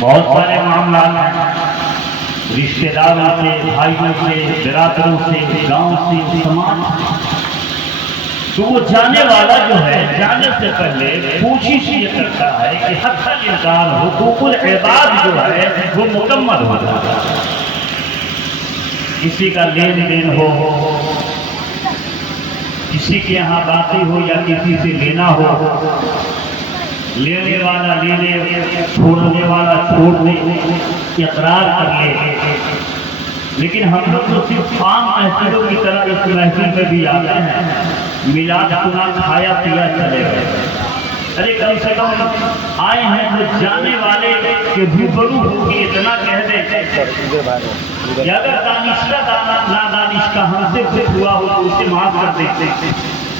بہت سارے معاملات ہیں، رشتے داروں سے، بھائیوں سے، برادروں سے، گاؤں سے، سماج سے، تو وہ جانے والا جو ہے جانے سے پہلے کوشش یہ کرتا ہے کہ حق الامکان حقوق العباد جو ہے وہ مکمل ہو جائے۔ کسی کا لین دین ہو، کسی کے یہاں باتیں ہو یا کسی سے لینا ہو، لینے والا لے لے، چھوڑنے والا چھوڑ دے، اقرار کر لے۔ لیکن ہم لوگ تو صرف عام محفلوں کی طرح اس محفل میں بھی آتے ہیں، میلاد سنا، کھایا پیا چلے گئے۔ ارے کم سے کم آئے ہیں تو جانے والے کے روبرو ہو کے اتنا کہہ دیں کہ اگر دانشتہ نادانشتہ ہم سے کچھ ہوا ہو تو اسے معاف کر دیتے ہیں،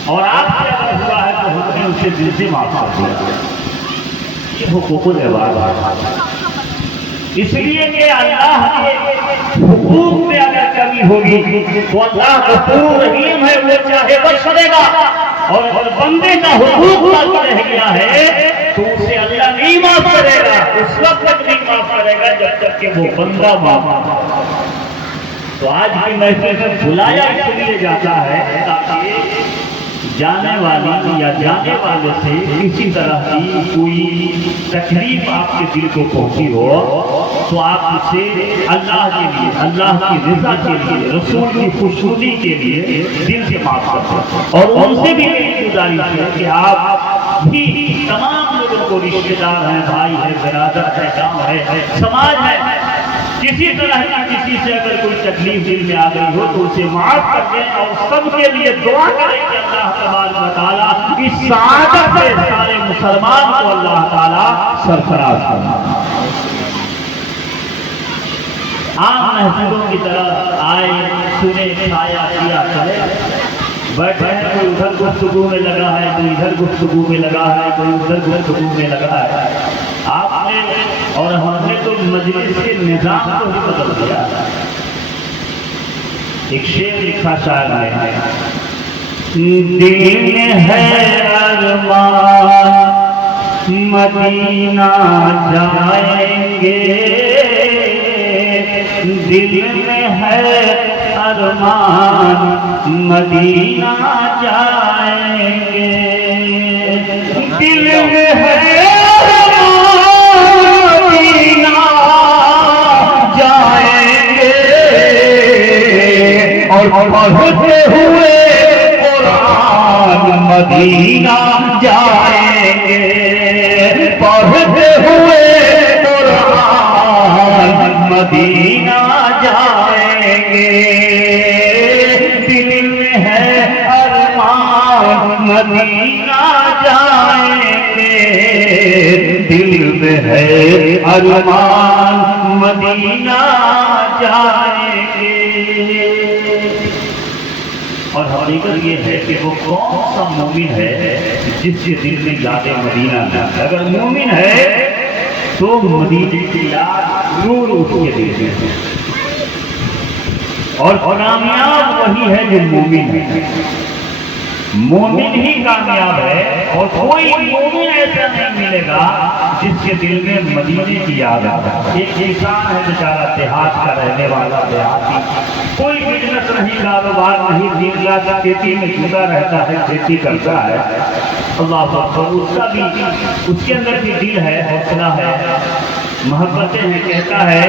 اور آپ سے اگر ہوا ہے تو ہم نے اسے دل سے معاف کر دیا۔ یہ حقوق العباد، اس لیے کہ اللہ کے حقوق میں اگر کمی ہوگی تو اللہ غفور رحیم ہے، وہ چاہے بخش دے گا، اور بندے کا حقوق باقی رہ گیا ہے تو اسے اللہ نہیں معاف کرے گا، اس وقت تک نہیں معاف کرے گا جب تک کہ وہ بندہ معاف۔ تو آج کی محفل میں بلایا اس لیے جاتا ہے تاکہ جانے والی یا جانے والے سے کسی طرح کی کوئی تکلیف آپ کے دل کو پہنچی ہو تو آپ اسے اللہ کے لیے، اللہ کی رضا کے لیے، رسول کی خوشنودی کے لیے دل سے معاف کر دیں۔ اور ان سے بھی میری گزارش ہے کہ آپ بھی تمام لوگوں کو، رشتے دار ہیں، بھائی ہے، برادر ہے، گاؤں ہے، سماج ہے، کسی طرح کی کسی سے اگر کوئی تکلیف دل میں آ گئی ہو تو اسے معاف کر دیں، اور سب کے لیے دعا کریں کہ اللہ تبارک و تعالیٰ اس سعادت سے سارے مسلمان کو اللہ تعالیٰ سرفراز کرے۔ عام محفلوں کی طرح آئے، سنے، کھایا پیا چلے، بیٹھے ہیں، کوئی ادھر گفتگو میں لگا ہے، کوئی ادھر گفتگو میں لگا ہے، کوئی ادھر گفتگو میں لگا ہے۔ آپ نے اور ہم نے تو مجلس کے نظام کو ہی بدل دیا۔ ایک شعر لکھا شاعر نے، دل میں ہے ارمان مدینہ جائیں گے، دل میں ہے ارمان مدینہ جائیں گے، دل میں ہے مدینہ جائیں گے، اور پڑھتے ہوئے قرآن مدینہ جائیں گے، پڑھتے ہوئے قرآن مدینہ جائیں گے، دل میں ہے ارمان مدینہ جائیں گے، دل میں ہے ارمان مدینہ جائیں گے۔ اور حقیقت یہ ہے کہ وہ کون سا مومن ہے جس کے دل میں یاد مدینہ نہ ہے؟ اگر مومن ہے تو مدینے کی یاد ضرور اس کے دل میں ہے، اور کامیاب وہی ہے جو مومن ہے۔ مومن ہی کامیاب ہے، اور کوئی مومن ایسا نہیں ملے گا جس کے دل میں مدینے کی یاد آتا ہے۔ ایک انسان ہے بیچارہ دیہات کا رہنے والا، دیہاتی، کوئی بزنس نہیں، کاروبار نہیں، دن رات کھیتی میں جھوٹا رہتا ہے، کھیتی کرتا ہے، اللہ اکبر، اس کا بھی، اس کے اندر بھی دل ہے، حوصلہ ہے، محبتیں ہیں، کہتا ہے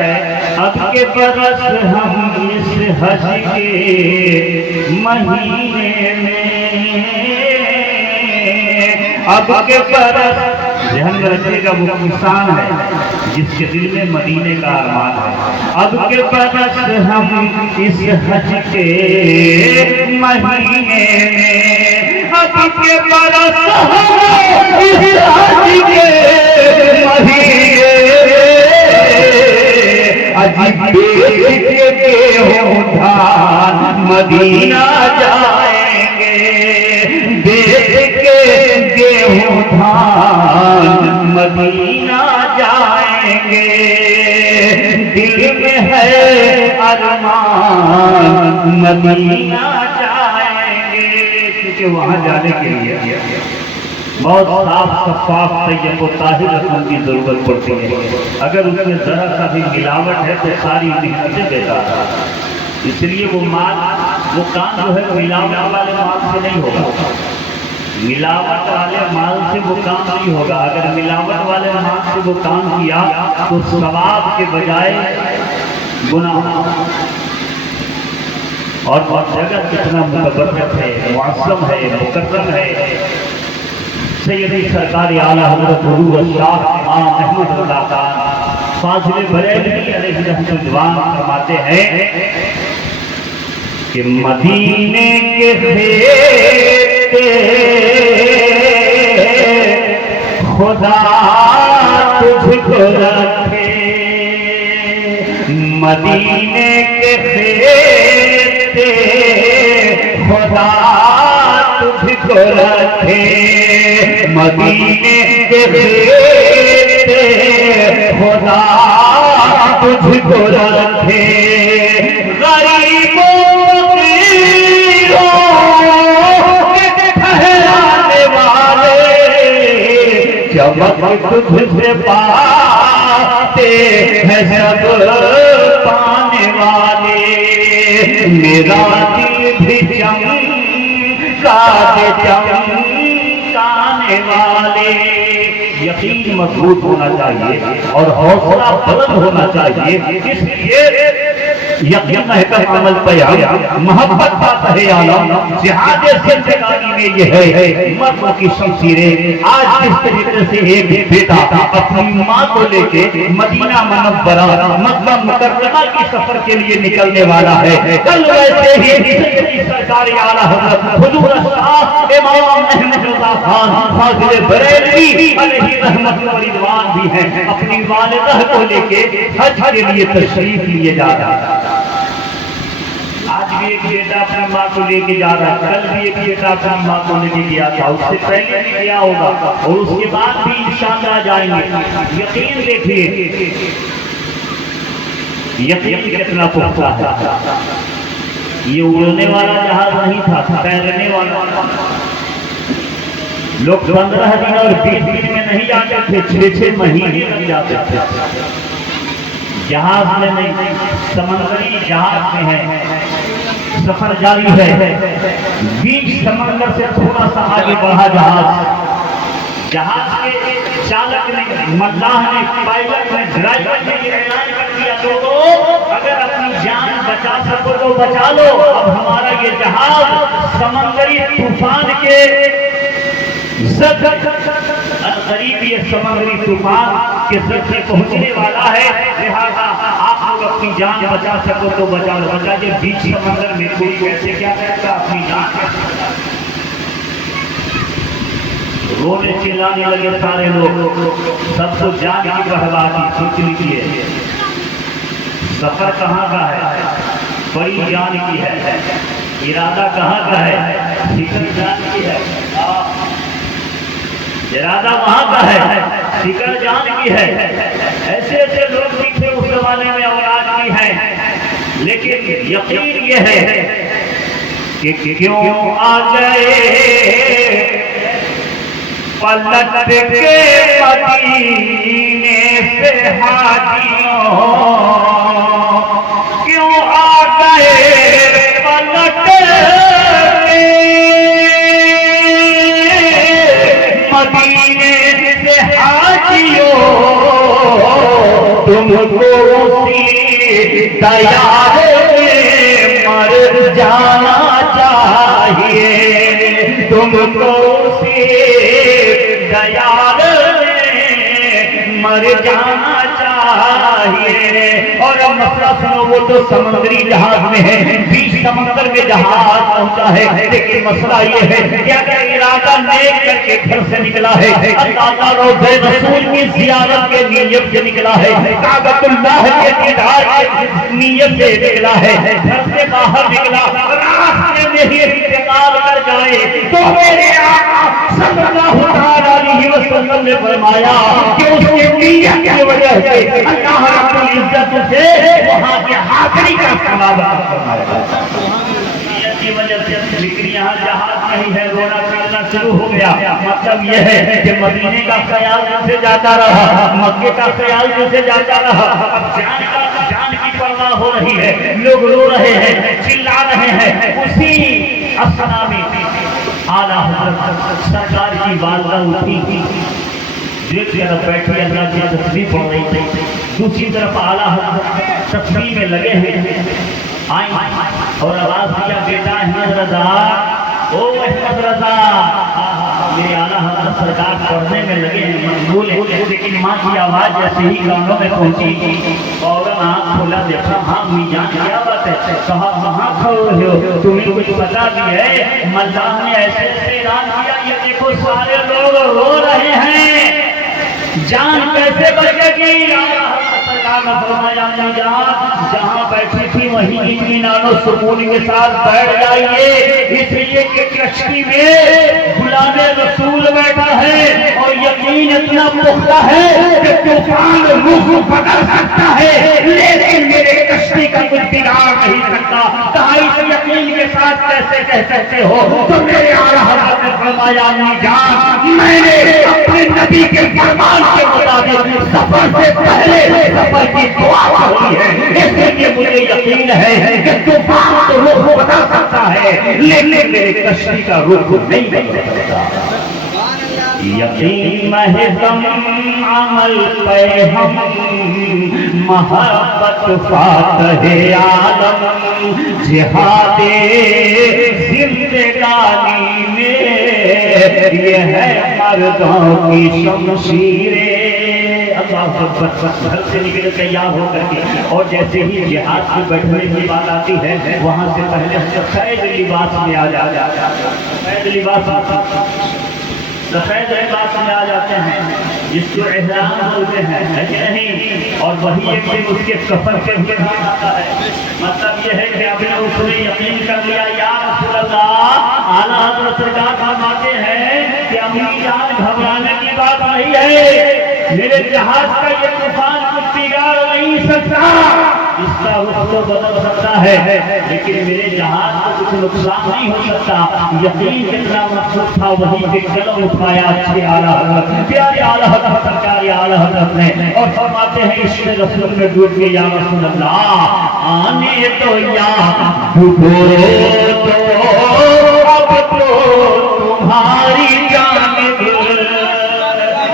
اب کے برس ہم اس حج کے مہینے میں، اب کے برس، ذہن میں رکھیے گا وہ انسان ہے جس کے دل میں مدینے کا ارمان ہے، اب کے برس ہم اس حج کے مہینے میں، اب کے برس ہم اس حج کے مہینے، عجیب دیکھ کے ہو دھان مدینہ جائیں گے، دیکھ کے ہو دھان مدینہ جائیں گے، دل میں ہے ارمان مدینہ جائیں گے، کیونکہ وہاں جانے کے لیے بہت صاف شفاف طیب و طاہر رسم کی ضرورت پڑتی ہے. اگر اس میں ذرا سا بھی ملاوٹ ہے تو ساری محنتیں بیکار ہے. اس لیے وہ کام جو ہے ملاوٹ والے مال سے نہیں ہوگا. ملاوٹ والے مال سے وہ کام نہیں ہوگا. اگر ملاوٹ والے مال سے وہ کام کیا تو ثواب کے بجائے گناہ. اور جگہ کتنا متبرک ہے، معظم ہے، مکرم ہے. سیدی سرکار اعلیٰ حضرت حضور شاہ امام احمد اللہ خان فاضل بریلوی علیہ الرحمۃ فرماتے ہیں کہ مدینے کے خیمے خدا تجھ کو رکھے، مدینے کے خیمے خدا تجھ کو رکھے، مدینے کے خیمے خدا تجھ کو رکھے. غریبوں چمک تجھ سے پاتے ہیں سب پانے والے، میرا دل بھی چمکا دے چمکانے والے. یقین مضبوط ہونا چاہیے اور حوصلہ بلند ہونا چاہیے. اس لیے یقین ہے کہ عمل پیام محبت پاتا ہے عالم. جہاد زندگانی میں یہ ہے مردوں کی شمشیریں. آج جس طریقے سے ایک بیٹا اپنی ماں کو لے کے مدینہ منورہ مکہ مکرمہ کی سفر کے لیے نکلنے والا ہے، کل ویسے ہی سیدی سرکار اعلیٰ حضرت حضور شاہ امام احمد اللہ خان فاضل بریلوی علیہ رحمت و رضوان بھی ہیں، اپنی والدہ کو لے کے حج کے لیے تشریف لیے جا رہا ہے. آج بھی ایک بیٹا اپنی ماں کو لے کے جا رہا ہے، کل بھی ایک بیٹا اپنی ماں کو لے کے گیا تھا، اس سے پہلے بھی گیا ہوگا اور اس کے بعد بھی انشاءاللہ جائیں گے. یقین دیکھیے یقین کتنا پختہ ہے. یہ اڑنے والا جہاز نہیں تھا، تیرنے والا. لوگ 15 دن اور 20 دن میں نہیں جاتے تھے، 6 مہینے لگ جاتے تھے. جہاز میں نہیں، سمندری جہاز میں ہے، سفر جاری ہے. بیچ سمندر سے تھوڑا سا آگے بڑھا جہاز کے چالک نے، ملاح نے، پائلٹ نے، ڈرائیور نے یہ اعلان کر دیا لوگوں اگر اپنی جان بچا سکو تو بچا لو. اب ہمارا یہ جہاز سمندری طوفان کے قریب یہ سمندری طوفان کے سر سے پہنچنے والا ہے، لہذا آپ لوگ اپنی جان بچا سکو تو بچا لو. بچا جب بیچ سمندر میں کوئی کیسے کیا کرتا اپنی جان. رونے چلانے لگے سارے لوگ، سب کو جان کی پرواہ کی. سوچ لیجیے سفر کہاں کا ہے؟ بڑی جان کی ہے. ارادہ کہاں کا ہے؟ فکر جان کی ہے. ارادہ وہاں کا ہے، فکر جان کی ہے. ایسے ایسے لوگ بھی تھے اس زمانے میں اولاد کی ہیں، لیکن یقین یہ ہے کہ کیوں آ گئے پلٹ کے مدینے سے حاجیوں، کیوں آ گئے پلٹ مدینے سے حاجیوں، تم کو اسی دیار میں مر جانا چاہیے، تم کو اسی دیار میں مر جانا چاہیے. اور اب مسئلہ سنو، وہ تو سمندری جہاز میں ہے، بیچ سمندر میں جہاز پہنچا ہے، لیکن مسئلہ یہ ہے کیا ارادہ نیک کر کے گھر سے نکلا ہے، اللہ تعالیٰ روضہ رسول کی زیارت کے نیت سے نکلا ہے، کعبۃ اللہ کے دیدار کی نیت سے نکلا ہے، گھر سے باہر نکلا، راستے میں ہی انتقال کر جائے تو میرے آقا صلی اللہ علیہ وسلم نے فرمایا کہ اس کی نیت کی وجہ سے اللہ رب العزت سے وہاں کے حاضری کا ثواب فرمایا. نیت کی کی وجہ سے، لیکن یہاں جہاز نہیں ہے، رونا پھرنا شروع ہو گیا۔ مطلب یہ ہے کہ مدینے کا خیال دل سے جاتا رہا، مکے کا خیال دل سے جاتا رہا۔ اب جان کی پرواہ ہو رہی ہے، لوگ رو رہے ہیں، چلا رہے ہیں۔ اسی اثنا میں اعلیٰ حضرت سرکار کی والدہ اٹھی، ایک طرف بیٹھی اللہ کی تسبیح پڑھ رہی تھی، دوسری طرف اعلیٰ حضرت تسبیح میں لگے ہوئے آئیں اور آواز دیا، بیٹا احمد رضا، او احمد رضا۔ میرے اعلیٰ حضرت سرکار پڑھنے میں لگے ہیں، مشغول ہیں، لیکن ماں کی آواز جیسے ہی کانوں میں پہنچی، فوراً آنکھ کھولا، دیکھا ہاں امی جان کیا بات ہے؟ کہا کہاں کھڑے ہو، تمہیں کچھ پتا بھی ہے؟ ملدان نے ایسے اعلان کیا، یہ دیکھو سارے لوگ رو رہے ہیں، جان کیسے بچے گی؟ سرکار نے فرمایا جہاں بیٹھی تھی وہیں اطمینان و سکون کے ساتھ بیٹھ جائیے، اس لیے کہ کشتی میں غلام رسول بیٹھا ہے اور یقین اتنا پختہ ہے کہ طوفان رخ بدل سکتا ہے لیکن میرے کشتی کا کچھ بگاڑ نہیں سکتا۔ کہا اس یقین کے ساتھ کیسے کہہ سکتے ہو؟ تو میرے اعلیٰ حضرت نے فرمایا میں نے اپنے نبی کے فرمان کے مطابق سفر سے پہلے سفر کی دعا پڑھی ہے، اس لیے مجھے یقین ہے کہ طوفان تو رخ بدل سکتا ہے لیکن میرے کشتی کا رخ نہیں بدل سکتا۔ یقین محضم عمل پہ ہم محبت فاتح عالم جہاد زندگانی میں یہ ہے مردوں کی شمشیریں۔ اللہ گھر سے نکل تیار ہو کر کے اور جیسے ہی جہاد کی بیٹھنے کی بات آتی ہے وہاں سے پہلے سفید لباس میں آ جاتا ہے، سفید لباس سفید لباس میں آ جاتے ہیں جس کو احرام بولتے ہیں، ہے کہ نہیں؟ اور وہی ایک دن اس کے کفن کے اوپر بھی آتا ہے۔ مطلب یہ ہے کہ اب اس نے یقین کر لیا، یا رسول اللہ، اعلیٰ حضرت سرکار فرماتے ہیں کہ امی جان گھبرانے کی بات نہیں ہے، میرے جہاز کا یہ طوفان کچھ بگاڑ نہیں سکتا، اس کا رخ تو بدل سکتا ہے لیکن میرے جہاز کو کچھ نقصان نہیں ہو سکتا۔ یقین کتنا مقصود تھا وہی پہ قدم اٹھایا اچھے اعلیٰ حضرت، پیارے اعلیٰ حضرت، سرکار اعلیٰ حضرت نے، اور فرماتے ہیں عشق رسول میں ڈوب کے، یا رسول اللہ آنے تو یا ڈوبو تو اب تو تمہاری جانب،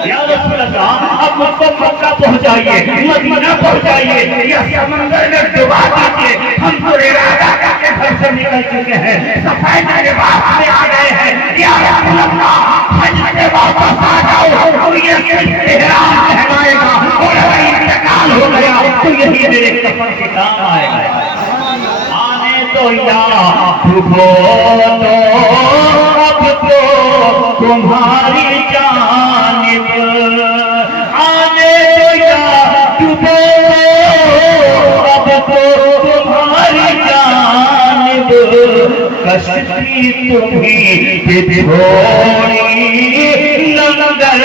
یا رسول اللہ اب مجھ کو مکہ پہنچائیے، مدینہ پہنچائیے، یا سمندر میں ڈبا دیجیے، ہم تو ارادہ کر کے گھر سے نکل چکے ہیں، سفید لباس میں آ گئے ہیں، یا رسول اللہ حج سے واپس آ جاؤ، اور یہ احرام کہلائے گا، اور اگر انتقال ہو گیا تو یہی میرے کفن کے کام آئے گا۔ آنے تو یا ڈوبو تو اب تو تمہاری جانب، آنے تو یا ڈوبو اب تو تمہاری جانب، کشتی تمہیں بچھوڑی لنگر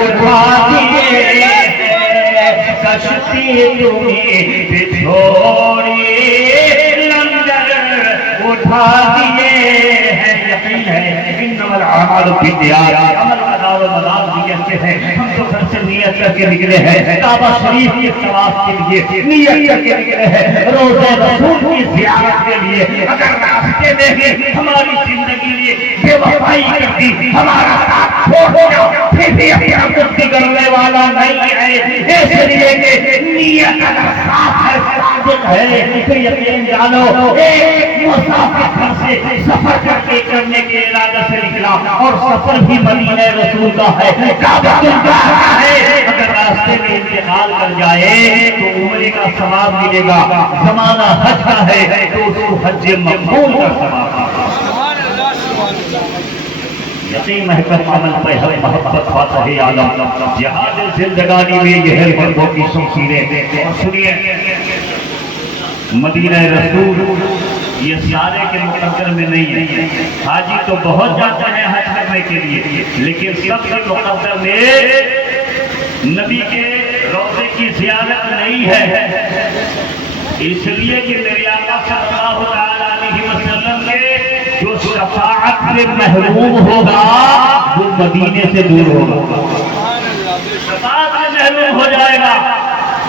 اٹھا دیے، کشتی تمہیں بچھوڑی لنگر اٹھا دیے ہیں۔ یقین ہے انما الاعمال بالنیات، عمل کا دار و مدار نیت سے ہے۔ ہم تو گھر سے نیت کر کے نکلے ہیں کعبہ شریف کے طواف کے لیے، نیت کر کے نکلے ہیں روضہ رسول کی زیارت کے لیے۔ اگر راستے میں بھی ہماری زندگی میں بے وفائی کر دی، ہمارا ساتھ چھوڑ دیا، پھر بھی اپنا کچھ بگڑنے والا نہیں ہے، اس لیے کہ نیت اگر صاف ہے، صادق ہے، تو یقین جانو ایک مسافر گھر سے سفر کر کے کرنے کے ارادے سے نکلا اور سفر بھی مدینہ رسول کا ہے، کعبہ جا رہا ہے، اگر راستے میں انتقال کر جائے تو عمرے کا ثواب ملے گا، زمانہ حج کا ہے تو اس کو حج مقبول کا ثواب ملے گا۔ یقین محبت عمل پہ ہے محبت فاتح عالم، جہاد زندگانی میں یہ ہے مردوں کی شمشیریں۔ اور سنیے مدینہ رسول یہ سارے کے مقدر میں نہیں ہے، حاجی تو بہت جاتے ہیں حج کرنے کے لیے، لیکن سب سے مقدر میں نبی کے روضے کی زیارت نہیں ہے، اس لیے کہ میرے آقا صلی اللہ علیہ وسلم کے شفاعت سے محروم ہوگا وہ مدینے سے دور ہوگا، شفاعت سے محروم ہو جائے گا۔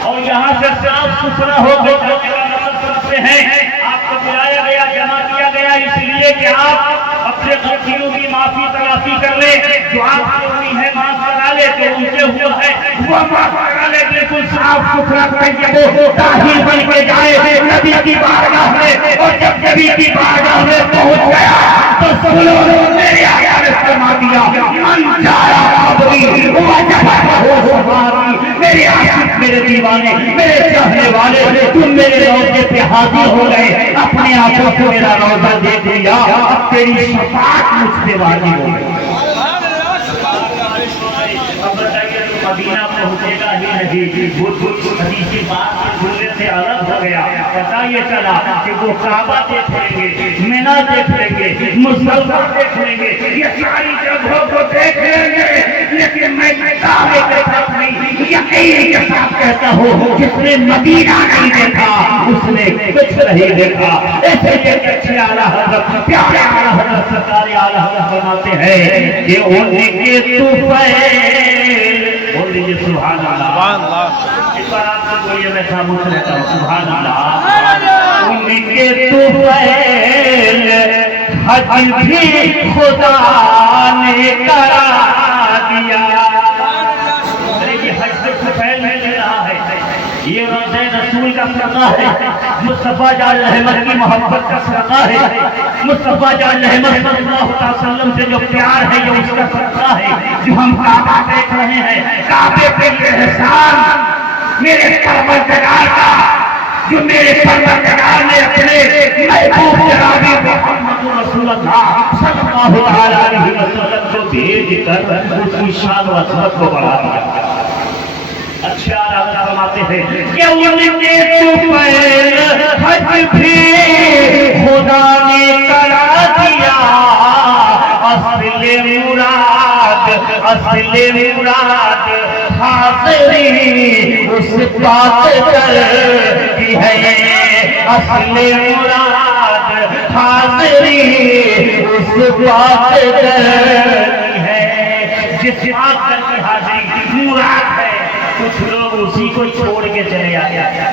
اور یہاں سے صاف ستھرا ہو کے سمجھتے ہیں آپ کو بلایا گیا، جمع کیا گیا اس لیے کہ آپ اپنے غلطیوں کی معافی تلافی کر لیں، جو آپ سے ہوئی ہے معاف کرا لے، تو ان سے ہوا ہے وہ معاف کرا لے، بالکل صاف ستھرا طیب طاہر بن کے جائے نبی کی بارگاہ میں۔ اور جب نبی کی بارگاہ میں پہنچ گیا تو سنو میرے آقا نے فرما دیا من جایا قبری وجبہ سواری، میرے عاشق میرے دیوانے میرے چاہنے والے تم میرے روضے پہ حاضر ہو گئے، اپنے آنکھوں سے میرا روضہ دیکھ لیا، اب تیری شفاعت مجھ سے واجب ہو گئی۔ اب بتائیے تو مدینہ پہنچے گا ہی نہیں، وہ حدیثی بات کے جملے سے الگ ہو گیا۔ پتہ یہ چلا کہ وہ کعبہ دیکھ لیں گے، مینا دیکھ لیں گے، مصطفیٰ دیکھ لیں گے، یہ ساری جگہوں کو دیکھ لیں گے، لیکن میں دعوے کے ساتھ نہیں، یقین کے ساتھ کہتا ہوں جس نے مدینہ نہیں دیکھا اس نے کچھ نہیں دیکھا۔ ایسے یہ اچھے اعلیٰ حضرت پیارے اعلیٰ حضرت سرکار اعلیٰ حضرت فرماتے ہیں کہ ان کے طفیل، بول دیجیے سبحان اللہ، اس پر آپ سے کوئی میں خاموش رہتا ہوں، سبحان اللہ، ان کے طفیل حج بھی خدا نے کرا دیا۔ یہ حج سے طفیل میں لے رہا ہے، یہ روضہ رسول کا صدقہ ہے، مصطفیٰ جان رحمت کی محبت کا صدقہ ہے، مصطفیٰ جان رحمت صلی اللہ علیہ وسلم سے جو پیار ہے یہ اس کا صدقہ ہے۔ جو ہم کعبہ دیکھ رہے ہیں، کعبے پہ یہ احسان میرے پروردگار کا، جو میرے پروردگار نے اپنے محبوب جناب محمد رسول اللہ صلی اللہ علیہ وسلم کو بھیج کر اس کی شان و عظمت کو بڑھا دیا۔ اچھا آرام فرماتے ہیں کہ ان کے طفیل حج بھی خدا نے کرا دیا، اصل مراد حاضری اس بات کی ہے، اصل مراد حاضری اس بات کی ہے، جس بات کی حاضری مراد ہے۔ کچھ لوگ اسی کو چھوڑ کے چلے آتے ہیں،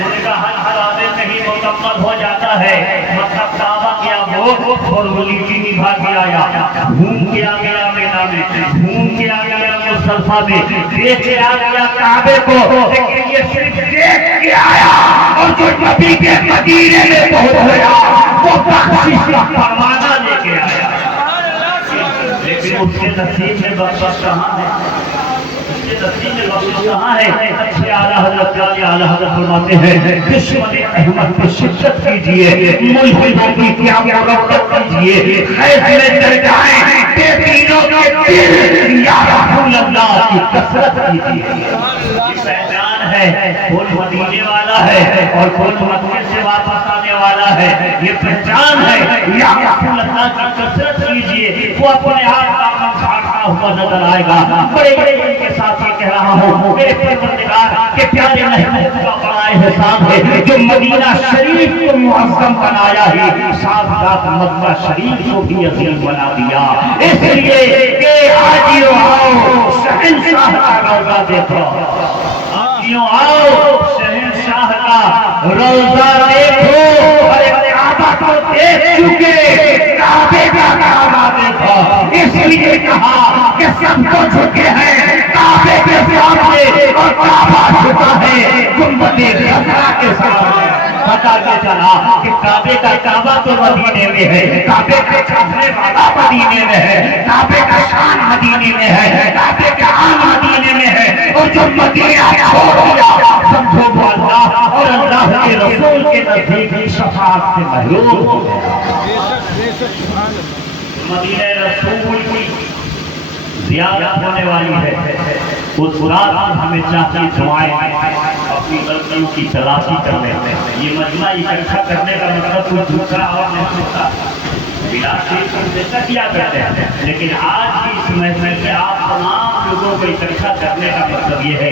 ان کا حج کعبے میں ہی مکمل ہو جاتا ہے، مطلب کعبہ کیا وہ فارمیلٹی نبھا کے آیا، گھوم کے آ گیا مینا میں، گھوم کے آ گیا مصطفیٰ میں، دیکھ کے آ گیا کعبے کو، لیکن یہ صرف دیکھ کے آیا، اور جو نبی کے مدینے میں پہنچ گیا وہ بخشش کا فرمانہ لے کے آیا۔ لیکن اس کے نصیب میں بخشش کہاں ہے؟ اس کے نصیب میں بخشش کہاں ہے؟ اچھے اعلیٰ حضرت اعلیٰ حضرت فرماتے ہیں دشمن احمد کو شدت کیجیے، ملحدوں کی کیا مروت کیجیے، خیز میں چل جائیں بے دینوں کے دل، یا رسول اللہ کی کثرت کیجیے۔ یہ پہچان ہے کون مدینے والا ہے اور کون مکے سے واپس آنے والا ہے، یہ پہچان ہے۔ یا رسول اللہ کی کثرت کیجیے، وہ اپنے آپ دامن جھاڑتا ہوا نظر آئے گا۔ بڑے بڑے ان کے ساتھ یہ کہہ رہا ہوں میرے پروردگار کے پیارے محبوب کا بڑا احسان ہے جو مدینہ شریف کو معظم بنایا ہے، ساتھ ساتھ مکہ شریف کو بھی عظیم بنا دیا۔ اس لیے کہ آجیو آؤ شہنشاہ کا روضہ دیکھو، آجیو آؤ شہنشاہ کا روضہ دیکھو، اور کعبہ کو دیکھ چکے کعبے کا کعبہ دیکھو۔ اس لیے کہا کہ سب کو جھکے ہیں کعبے کے سامنے، اور کعبہ جھکا ہے گنبد خضرا کے سامنے۔ پتا یہ چلا کہ کعبے کا کعبہ تو مدینے میں ہے، کعبے کا چاہنے والا مدینے میں ہے، کعبے کا شان مدینے میں ہے، کعبے کا عام مدینے میں ہے، اور جو مدینہ چھوڑ دیا سمجھو وہ اللہ اور اللہ کے رسول کے نزدیک شفاعت سے محروم ہو گیا۔ مدینہ رسول کی زیارت ہونے والی ہے، اس رات ہمیں چاہیے دعائیں اپنی غلطیوں کی تلافی کرنے۔ یہ مجمع اکٹھا کرنے کا مطلب کوئی دوسرا اور نہیں ہوتا، بلا سے کیا کرتے ہیں، لیکن آج کی اس محفل سے آپ تمام لوگوں کو اکٹھا کرنے کا مطلب یہ ہے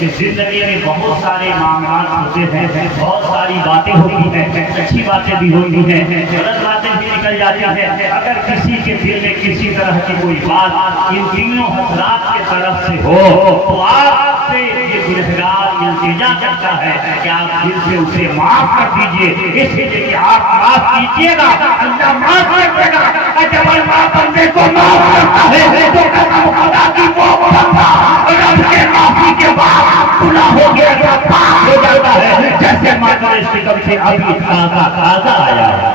کہ زندگی میں بہت سارے معاملات ہوتے ہیں، بہت ساری باتیں ہوتی ہیں، اچھی باتیں بھی ہوتی ہیں، غلط باتیں بھی نکل جاتی ہیں۔ اگر کسی کے دل میں کسی طرح کی کوئی بات ان تینوں حضرات کے طرف سے ہو تو آپ سے یہ گنہگار التجا کرتا ہے کہ آپ دل سے اسے معاف کر دیجئے، اس لیے کہ آپ معاف کیجئے گا اللہ معاف کر دے گا۔ جب اللہ بندے کو معاف کرتا ہے تو قسم خدا کی وہ بندہ رب کے معافی کے بعد گناہوں کے اندر پاک ہو جاتا ہے، جیسے مادر شکم سے ابھی تازہ آیا ہے۔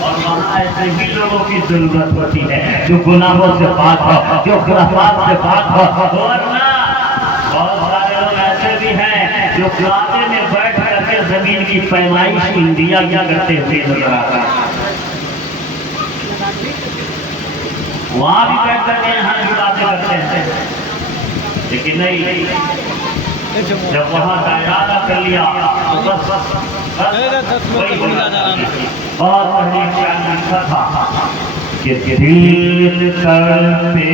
اور وہاں ایسے ہی لوگوں کی ضرورت ہوتی ہے جو گناہوں سے پاک ہو، جو خرافات سے پاک ہو۔ ورنہ بہت سارے لوگ ایسے بھی ہیں جو کعبے میں بیٹھ کر کے زمین کی پیمائش انڈیا کیا کرتے ہوئے نظر آتا ہے، وہاں بھی بیٹھ کر کے یہاں کی باتیں کرتے ہیں، لیکن نہیں، جب وہاں کا ارادہ کر لیا تو بس وہی بہت پہلے شان لکھا تھا کہ دل کرتے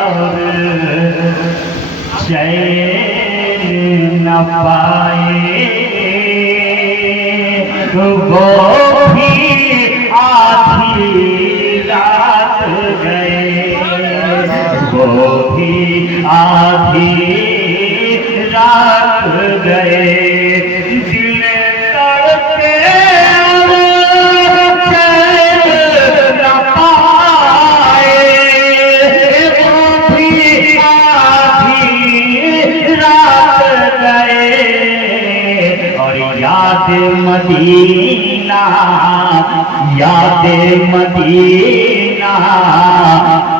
اور چین نہ پائے وہ بھی آدھی رات گئے، وہ بھی آدھی رات گئے، دل تڑپے اور چین نہ پائے وہ بھی آدھی رات گئے، اور یاد مدینہ یاد مدینہ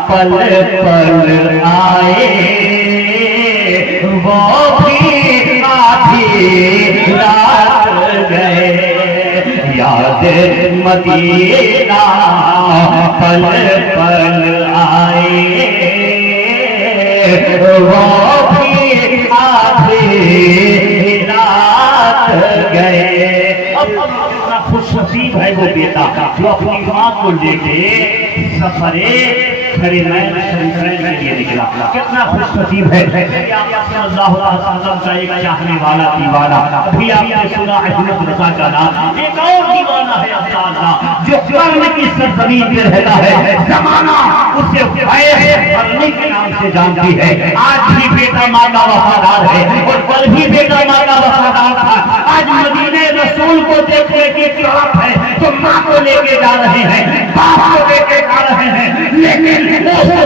پل پل آئے، وہ بھی آدھی رات گئے، یاد مدینہ پل پل آئے، وہ بھی آدھی رات گئے۔ اب کتنا خوش نصیب ہے وہ بیٹا جو اپنی ماں کو لے کے سفرے حرمین شریفین کے لیے نکلا، کتنا خوش نصیب ہے۔ آپ صلی اللہ علیہ وسلم کا ایک چاہنے والا دیوانہ، ابھی آپ نے سنا احمد رضا کا نام، ایک اور دیوانہ ہے افسانہ جو قرن کی سرزمین میں رہتا ہے، زمانہ اسے بھرنے کے نام سے جانتی ہے۔ آج بھی بیٹا ماں کا وفادار ہے اور کل بھی بیٹا ماں کا وفادار تھا۔ آج مدینہ رسول کو دیکھنے کی طرف ہے تو ماں کو لے کے جا رہے ہیں، باپ کو لے کے جا رہے ہیں، لیکن رسول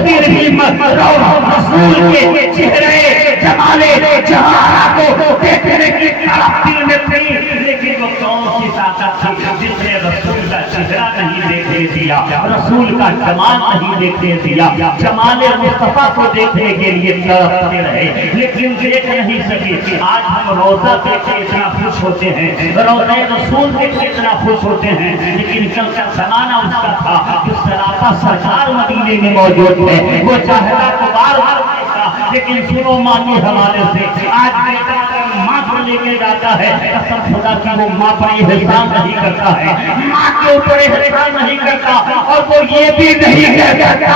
کے چہرے جمالے جہارا کو دیکھنے کی طرف دل میں تھی، لیکن وہ کون سی طاقت تھی جس نے رسول کا چہرہ نہیں دیکھنے دیا، رسول کا جمال نہیں دیکھنے دیا، جمال مصطفیٰ کو دیکھنے کے لیے تڑپتے رہے لیکن دیکھ نہیں سکے۔ آج ہم روزہ دیکھ کے اتنا خوش ہوتے ہیں، روزہ رسول دیکھ کے اتنا خوش ہوتے ہیں، لیکن کل کا زمانہ اس کا تھا کہ سراپا سرکار مدینے میں موجود ہے، وہ چاہتا تو بار بار دیکھتا، لیکن سنو ماں کے حوالے سے آج بیٹا ماں کو لے کے جاتا ہے، قسم خدا کی وہ ماں پر یہ احسان نہیں کرتا ہے، ماں کے اوپر احسان نہیں کرتا، اور وہ یہ بھی نہیں کہتا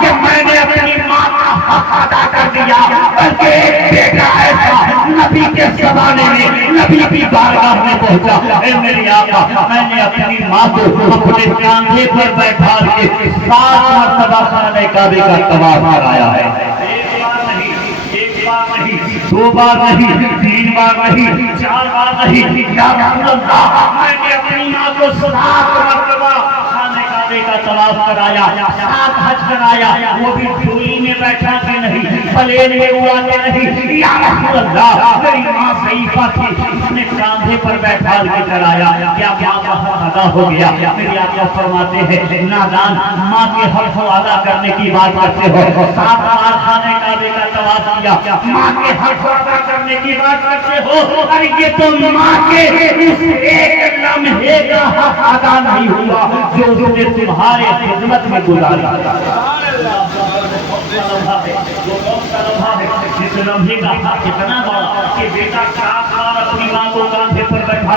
کہ میں نے اپنی ماں کا حق ادا کر دیا، بلکہ ایک بیٹا ایسا نبی کے زمانے میں نبی کی بارگاہ میں پہنچا، اے میری آقا میں نے اپنی ماں کو اپنے کاندھے پر بیٹھا کے 7 مرتبہ خانہ کعبے کا طواف کرایا ہے، ایک بار نہیں، 2 بار نہیں، 3 بار نہیں، 4 بار نہیں، یا رسول اللہ میں نے اپنی ماں کو 7 مرتبہ خانہ کعبے کا طواف کرایا، 7 حج کرایا، وہ بھی ڈولی میں بیٹھا کے نہیں، پلین میں اڑا کے نہیں، یا رسول اللہ میری ماں ضعیفہ تھی، اس نے کاندھے پر بیٹھا کے کرایا، کیا ماں کا حق ادا ہو گیا؟ میری آقا فرماتے ہیں نادان ماں کے حق کو ادا کرنے کی بات کرتے ہو، 7 بار خانہ کعبے کا طواف کیا، ماں کے حق کو ادا کرنے کی بات کرتے ہو، اور یہ تو ماں کے اس ایک لمحے کا حق ادا نہیں ہوا جو اس نے تمہارے خدمت میں گزارا۔ جس لمحے کا اتنا بڑا کہ بیٹا 7 بار اپنی ماں کو کاندھے پر بیٹھا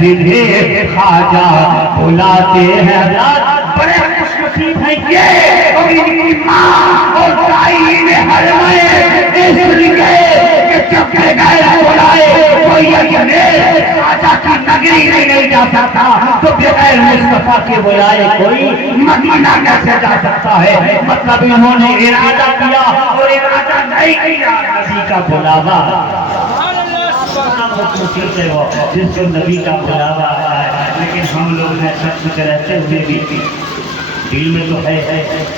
جنہیں خواجہ بلاتے ہیں بڑے خوش نصیب ہیں یہ اور ان کی ماں اور دائی نے حرمائے اس لیے کہ جب بغیر بلائے کوئی اجنبی خواجہ کی نگری نہیں جا سکتا تو بغیر مصطفیٰ کے بلائے کوئی مدینہ کیسے جا سکتا ہے؟ مطلب انہوں نے ارادہ کیا اور ارادہ نہیں کیا نبی کا بلاوا جس کو نبی کا بلاوا آیا ہے، لیکن ہم لوگ ہیں سب کچھ رہتے ہوئے بھی دل میں تو ہے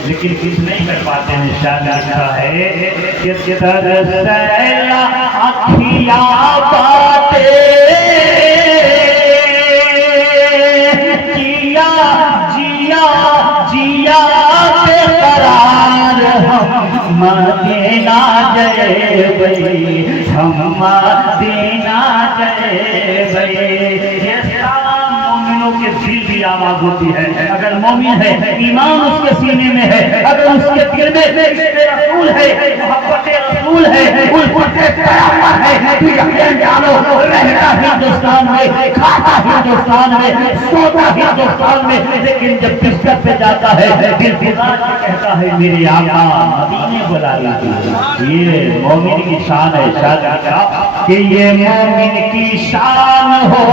لیکن کچھ نہیں کر پاتے ہیں. انشاءاللہ ہے کہ کدھر سیلا اکھیاں باتیں جیا جیا جیا بے قرار ہم مدینہ جائے بھئی ہم مدینہ جائے بھئی. کے دل کی آواز ہوتی ہے. اگر مومن ہے ایمان اس کے سینے میں ہے، اگر اس کے دل میں رسول ہے، محبت رسول ہے، الفت پیغمبر ہے، تو یقین جانو رہتا ہندوستان میں، کھاتا ہندوستان میں، سوتا ہندوستان میں، لیکن جب بستر پہ جاتا ہے دل فضا سے کہتا ہے میرے آقا مدینے بلا لیجیے. یہ مومن کی شان ہے. شان کہ یہ مومن کی شان ہو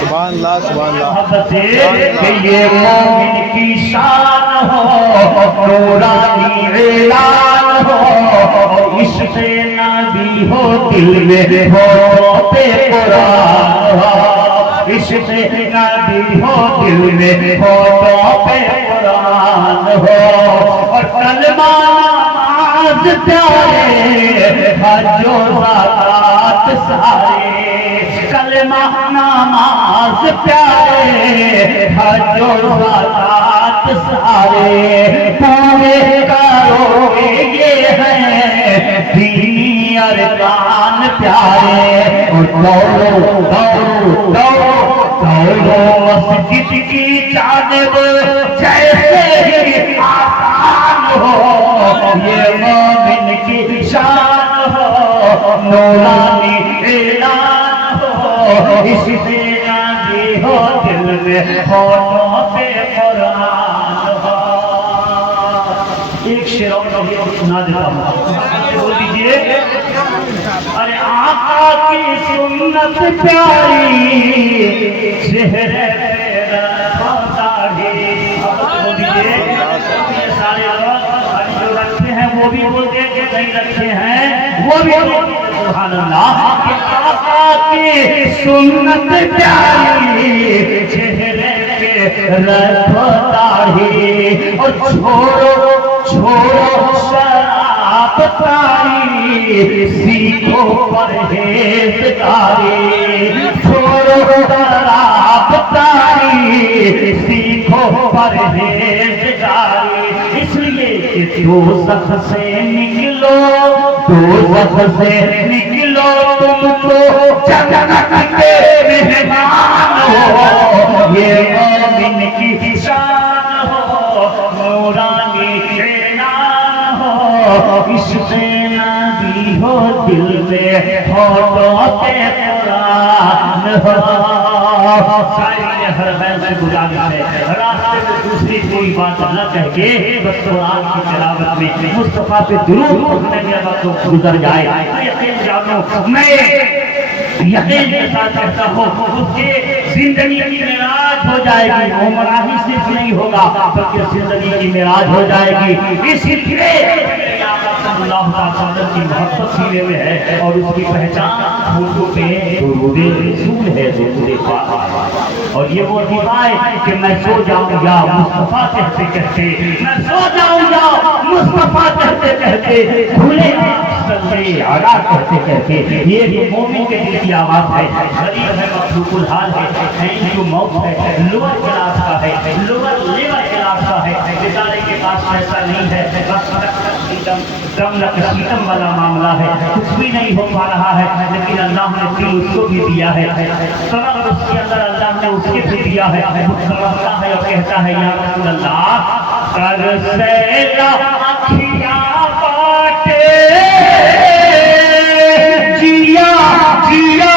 سبحان اللہ سبحان اللہ محبت کہ یہ مومن کی شان ہو نورانی اعلان ہو عشق نبی ہو دل میں ہو تے قرآن ہو عشق نبی ہو دل میں ہو تے قرآن ہو اور کلمہ نماز پیارے حج و زکات سارے کلمہ نماز پیارے حج و زکات سارے پورے کرو یہ ہیں دینی ارکان پیارے اور دوڑو دوڑو دوڑو دوڑو مسجد کی جانب جیسے ہی آسان ہو یہ مومن کی شان ہو نورانی اعلان ہو اس دینا بھی ہو دل میں ہوتوں پہ قرآن ہو. ایک شعر اور سنا دیتا ہوں بول دیجئے. ارے آقا کی سنت پیاری چہرے پہ رکھو داڑھی. بول دیجئے سارے لوگ جو رکھتے ہیں وہ بھی بولتے جو نہیں رکھتے ہیں وہ بھی بولتے. سبحان اللہ کہ آقا کی سنت پیاری چہرے پہ رکھو داڑھی اور چھوڑو چھوڑو شراب تاری سیکھو پرہیزگاری چھوڑو شراب تاری سیکھو پرہیزگاری. اس لیے کہ دوزخ سے نکلو دوزخ سے نکلو تم تو جنت کے مہمان ہو یہ مومن کی شان ہو نورانی اعلان ہو عشق نبی ہو دل میں ہوتوں پہ قرآن ہو. سائر ہر بیل سے گزارش ہے راستے میں دوسری کوئی بات نہ کہہ کے بس قرآن کی تلاوت میں مصطفیٰ پہ درود پڑھنے میں وقت گزر جائے. یقین جانو میں یقین کے ساتھ کہتا ہوں اس کے زندگی کی معراج ہو جائے گی. عمرہ ہی صرف نہیں ہوگا بلکہ زندگی کی معراج ہو جائے گی. اسی لیے اللہ تعالیٰ کی محبت سینے میں ہے اور اس کی پہچان ہونٹوں پہ درود رسول ہے درود پاک. اور یہ وہ دعا ہے کہ میں سو جاؤں گا مصطفیٰ کہتے کہتے میں سو جاؤں گا مصطفیٰ کہتے کہتے بھولے صلی علی کہتے کہتے. یہ مومن کے دل کی آواز ہے. غریب ہے مخلوق الحال ہے جو موت ہے لوور کلاس کا ہے لوور لیور کلاس کا ہے. بیچارے کے پاس ایسا نہیں ہے بس دم لکشیتم والا معاملہ ہے کچھ بھی نہیں ہو پا رہا ہے لیکن اللہ نے دل اس کو بھی دیا ہے سبب اس کے اندر اللہ نے اس کے بھی دیا ہے. سمجھتا ہے اور کہتا ہے یا رسول اللہ کر سیلا اکھیاں باٹے جیا جیا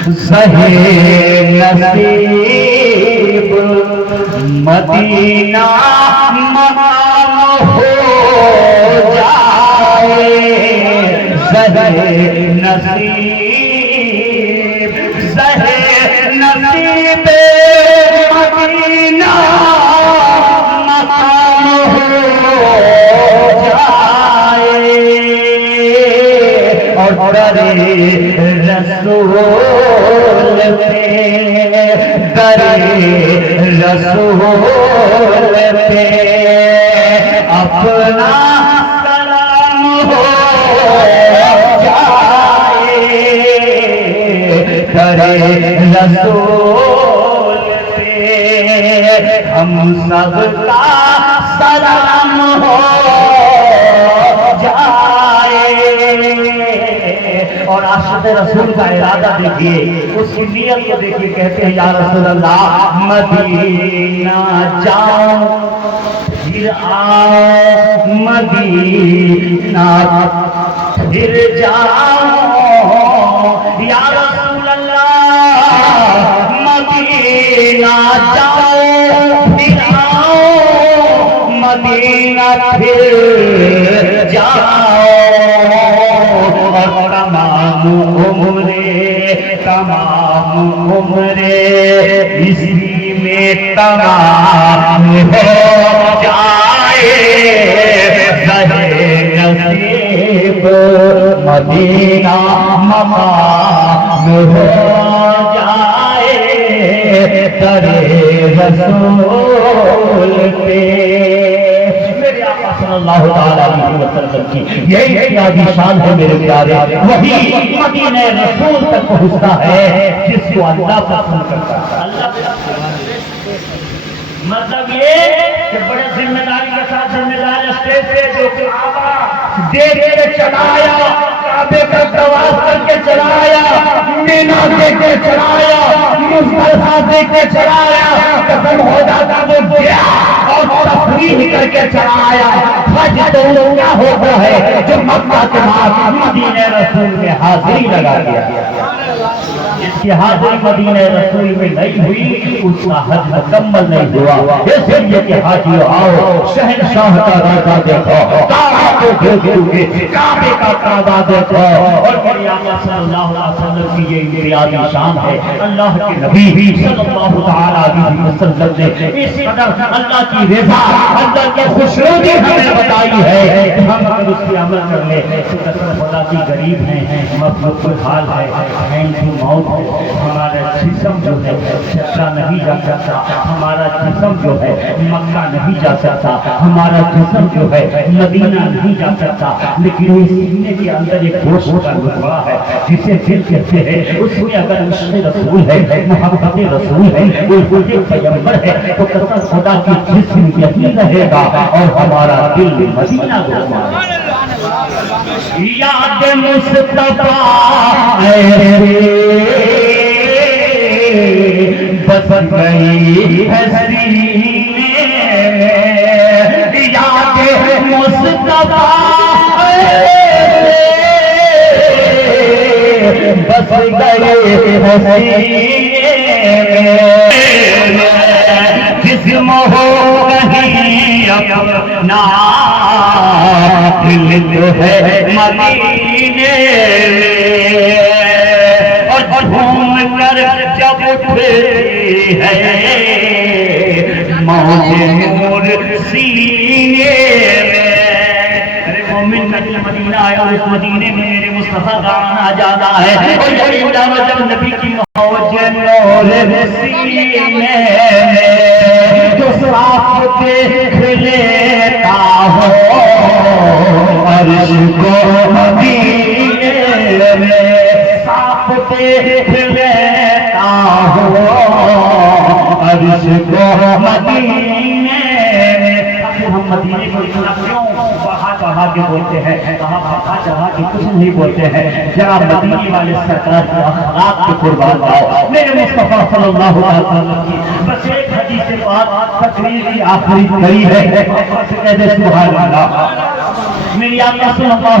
سہے نصیب مدینہ مقام ہو جائے، سہے نصیب سہے نصیب مدینہ مقام ہو جائے، اور درے رسول پہ درے رسول پہ اپنا سلام ہو جائے، درے رسول پہ ہم سب کا سلام ہو جائے۔ اور عاشق رسول کا ارادہ دیکھیے، اس کی نیت کو دیکھیے، کہتے ہیں یا رسول اللہ مدینہ جاؤ پھر آؤ، مدینہ پھر جاؤ، یا رسول اللہ مدینہ جاؤ پھر آؤ، مدینہ پھر جاؤ، اور تمام عمرے اسی میں تمام ہو جائے، سہے نصیب مدینہ مقام ہو جائے، درے رسول پہ۔ میرے آقا صلی اللہ علیہ وسلم کی یہی پیاری شان ہے میرے پیارے، وہی مدینہ رسول تک پہنچتا ہے جس کو اللہ پسند کرتا ہے۔ اللہ مطلب یہ کہ بڑے ذمہ داری کے ساتھ ذمہ دار اسٹیج پہ جو کعبہ دیکھ کے چلایا، کعبے کا طواف کر کے چلایا، مینا دیکھ کے چلایا، مزدلفہ دیکھ کے چلایا، قسم ہو جاتا وہ گیا اور تفریح کر کے چلایا۔ حج تو کیا ہوتا ہے جو مکہ کے بعد مدینہ رسول میں حاضری لگا دیا، جس کی حاضری مدینہ رسول میں نہیں ہوئی اس کا حج مکمل نہیں ہوا۔ اس لیے کہ حاجیو آؤ، شہنشاہ کا راجہ دیکھو، کعبہ کو دیکھو گے، کعبے کا کعبہ دیکھو، اور میرے آقا صلی اللہ علیہ وسلم کی یہ انفرادی شان ہے۔ اللہ کے نبی صلی اللہ علیہ وسلم نے اس قدر اللہ کی رضا، اللہ کی خوشنودی ہمیں بتائی ہے کہ ہم اگر اس کی عمل کر لیں، خدا کی غریب ہیں، مفلوق حال ہے، موت ہے، ہمارا جسم جو ہے چچا نہیں جا سکتا، ہمارا جسم جو ہے مکہ نہیں جا سکتا، ہمارا جسم جو ہے مدینہ نہیں جا سکتا، لیکن اس سینے کے اندر ایک گوشت کا ٹکڑا ہے جسے دل کہتے ہیں، اس میں اگر عشق رسول ہے، محبت رسول ہے، کوئی پیغمبر ہے تو قسم خدا کی جسم یہی رہے گا اور ہمارا دل مدینہ گھوما۔ یاد مصطفیٰ بس گئی ہے سینے میں، یاد مصطفیٰ بس گئی ہے سینے میں، جسم ہو کہیں اپنا دل جو ہے مدینے میں، اور گھوم کر جب اٹھتی ہے موج نور سینے میں۔ ارے مومن کا دل مدینہ آیا، اس مدینے میں میرے مصطفیٰ کا آنا جانا ہے، اور یہ جب نبی کی موج نور سینے میں جو صاف دیکھ لیتا ہو عرش کو مدینے میں، صاف دیکھ لیتا ہو عرش کو مدینے میں۔ ہم مدینے کو اتنا کیوں بہا چڑھا کے بولتے ہیں؟ بہا چڑھا کے کچھ نہیں بولتے ہیں، ذرا مدینے والے سرکار کے اخلاق کے قربان جاؤ۔ میرے مصطفیٰ صلی اللہ علیہ وسلم کی بس ایک حدیث پاک تقریر کی آخری کڑی ہے، سبحان اللہ۔ میری آقا صلی اللہ